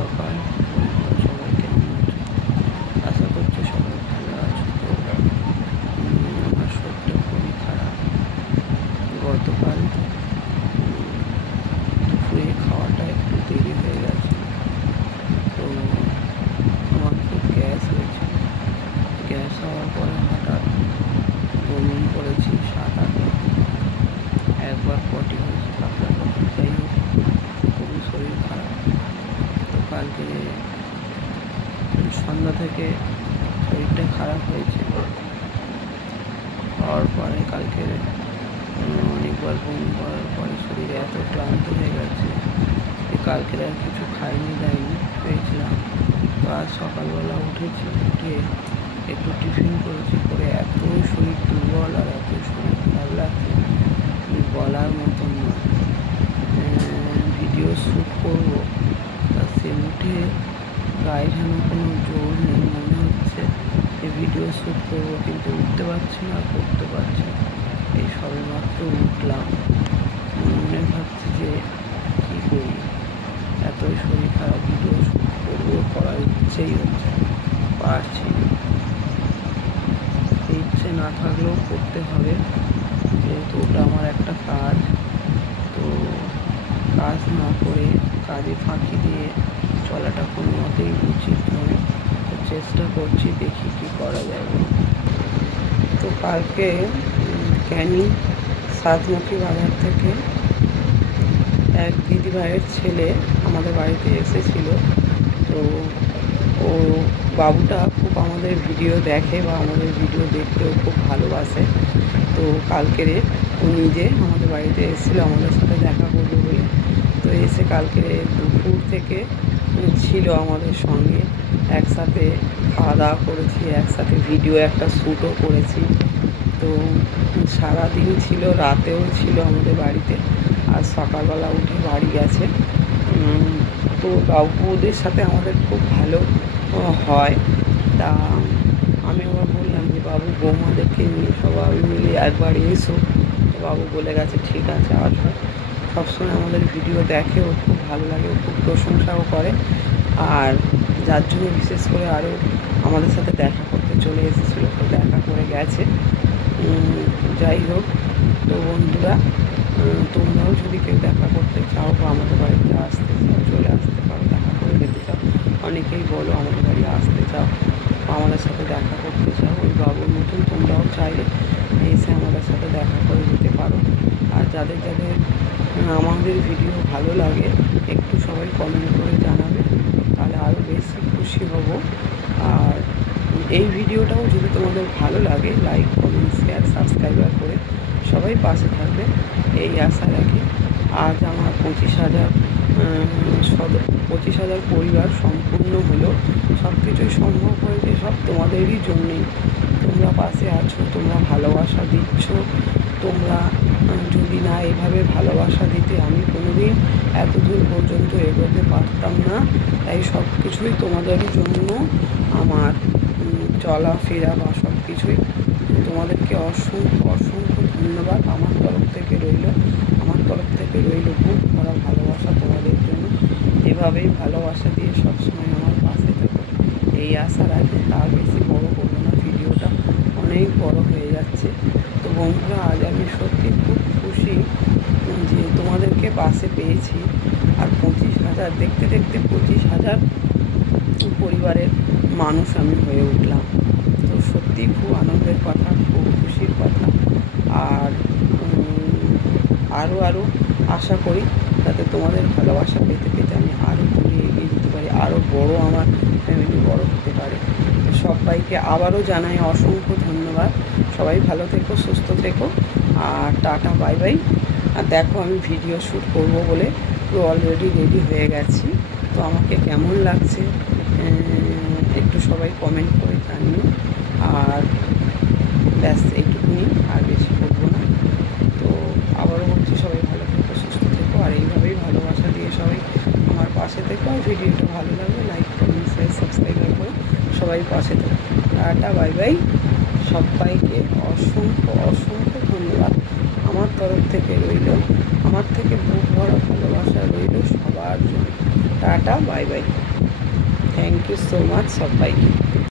সকাল। সবাই কেমন আছো? আশা করছি সবাই ভালো আছো। তো আমার শরীরটা খুবই খারাপ। গতকাল দুপুরে খাওয়াটা একটু দেরি হয়ে গেছে, তো আমার খুব গ্যাস হয়েছিল। গ্যাস হওয়ার পরে হঠাৎ বমি করেছি 7-8বার। একবার পটি হয়েছে, পাতলা পটি। যাই হোক, খুবই শরীর খারাপ। তো কালকে সন্ধ্যা থেকে শরীরটা খারাপ হয়েছিল। হওয়ার পরে কালকে অনেকবার বমি করার পরে শরীরে এত ক্লান্ত হয়ে গেছে যে কালকে আর কিছু খাইনি দাইনি পেয়েছিলাম। তো আজ সকালবেলা উঠেছি, উঠে একটু টিফিন করেছি, করে এত শরীর দুর্বল আর এত শরীর খারাপ লাগছে বলার মতন নয়। ভিডিও শ্যুট করবো, তা সে উঠে গায়ে যেন কোনো জোর নেই। মনে হচ্ছে যে ভিডিও শ্যুট করবো, কিন্তু উঠতে পারছি না, করতে পারছি না। এই সবে মাত্র উঠলাম, মনে ভাবছি যে কী করি, এতই শরীর খারাপ। ভিডিও শ্যুট করবো, করার ইচ্ছেই হচ্ছে, পারছি না। ইচ্ছে না থাকলেও করতে হবে, যেহেতু ওটা আমার একটা কাজ। তো কাজ না করে কাজে ফাঁকি দিয়ে চলাটা কোনো মতেই উচিত নয়। তো চেষ্টা করছি, দেখি কী করা যাবে। তো কালকে ক্যানিং সাতমুখী বাজার থেকে এক দিদিভাইয়ের ছেলে আমাদের বাড়িতে এসেছিল। তো ও বাবুটা খুব আমাদের ভিডিও দেখে বা আমাদের ভিডিও দেখতেও খুব ভালোবাসে। তো কালকেরে ও নিজে আমাদের বাড়িতে এসেছিলো আমাদের সাথে দেখা করবে বলে। তো এসে কালকে দুপুর থেকে ছিল আমাদের সঙ্গে, একসাথে খাওয়া দাওয়া করেছি, একসাথে ভিডিও একটা শ্যুটও করেছি। তো সারাদিন ছিল, রাতেও ছিল আমাদের বাড়িতে, আর সকালবেলা উঠে বাড়ি গেছে। তো বাবুদের সাথে আমাদের খুব ভালো হয়। তা আমি আবার বললাম যে বাবু বৌমাদেরকে নিয়ে সবাই মিলে একবার এসো। তো বাবু বলে গেছে ঠিক আছে আসবো। সবসময় আমাদের ভিডিও দেখে, ও খুব ভালো লাগে, ও খুব প্রশংসাও করে। আর যার জন্য বিশেষ করে আরও আমাদের সাথে দেখা করতে চলে এসেছিলো, তো দেখা করে গেছে। যাই হোক, তো বন্ধুরা, তোমরাও যদি কেউ দেখা করতে চাও বা আমাদের বাড়িতে আসতে চাও, চলে আসতে পারো, দেখা করে যেতে চাও। অনেকেই বলো আমাদের বাড়ি আসতে চাও বা আমাদের সাথে দেখা করতে চাও। ওই বাবুর মতন তোমরাও চাইলে এসে আমাদের সাথে দেখা করে যেতে পারো। আর যাদের যাদের আমাদের ভিডিও ভালো লাগে একটু সবাই কমেন্ট করে জানাবে, তাহলে আরও বেশি খুশি হব। আর এই ভিডিওটাও যদি তোমাদের ভালো লাগে, লাইক, কমেন্ট, শেয়ার, সাবস্ক্রাইবার করে সবাই পাশে থাকবে, এই আশা রাখি। আজ আমার 25,000 পরিবার সম্পূর্ণ হলো। সব কিছুই সম্ভব হয়েছে সব তোমাদেরই জন্যেই। তোমরা পাশে আছো, তোমরা ভালোবাসা দিচ্ছ। তোমরা যদি না এভাবে ভালোবাসা দিতে, আমি কোনোদিন এত দূর পর্যন্ত এগোতে পারতাম না। তাই সব কিছুই তোমাদেরই জন্য আমার চলাফেরা বা সব কিছুই। তোমাদেরকে অসংখ্য অসংখ্য ধন্যবাদ আমার তরফ থেকে রইল। আমার তরফ থেকে রইল খুব ভরা ভালোবাসা তোমাদের জন্য। এভাবেই ভালোবাসা দিয়ে সবসময় আমার পাশে থেকো, এই আশা রাখি। তার বেশি বড় করবো না, ভিডিওটা অনেক বড় হয়ে যাচ্ছে। তো বন্ধুরা, আজ আমি সত্যি খুব খুশি যে তোমাদেরকে পাশে পেয়েছি। আর 25,000 দেখতে দেখতে 25,000 পরিবারের মানুষ আমি হয়ে উঠলাম। তো সত্যি খুব আনন্দের কথা, খুব খুশির কথা। আর আরও আশা করি যাতে তোমাদের ভালোবাসা পেতে পেতে আমি আরও দূরে এগিয়ে যেতে পারি, আরও বড় আমার ফ্যামিলি বড় হতে পারে। তো সবাইকে আবারও জানাই অসংখ্য ধন্যবাদ। সবাই ভালো থেকো, সুস্থ থেকো, আর টাটা, বাই বাই। আর দেখো, আমি ভিডিও শ্যুট করব বলে পুরো অলরেডি রেডি হয়ে গেছি। তো আমাকে কেমন লাগছে একটু সবাই কমেন্ট করে জানিও। আর ব্যাস এইটুকুনি, আর বেশি করবো না। তো আবারও বলছি, সবাই ভালো থেকো, সুস্থ থেকো, আর এইভাবেই ভালোবাসা দিয়ে সবাই আমার পাশে থেকো। আর ভিডিওটা ভালো লাগবে লাইক, কমেন্ট, শেয়ার, সাবস্ক্রাইব করে সবাই পাশে থেকো। Tata, bye by. সবাইকে অসংখ্য অসংখ্য ধন্যবাদ আমার তরফ থেকে রইল। আমার থেকে বুক ভরা ভালোবাসা রইল সবার জন্য। Tata, bye bye. Thank you so much সবাইকে।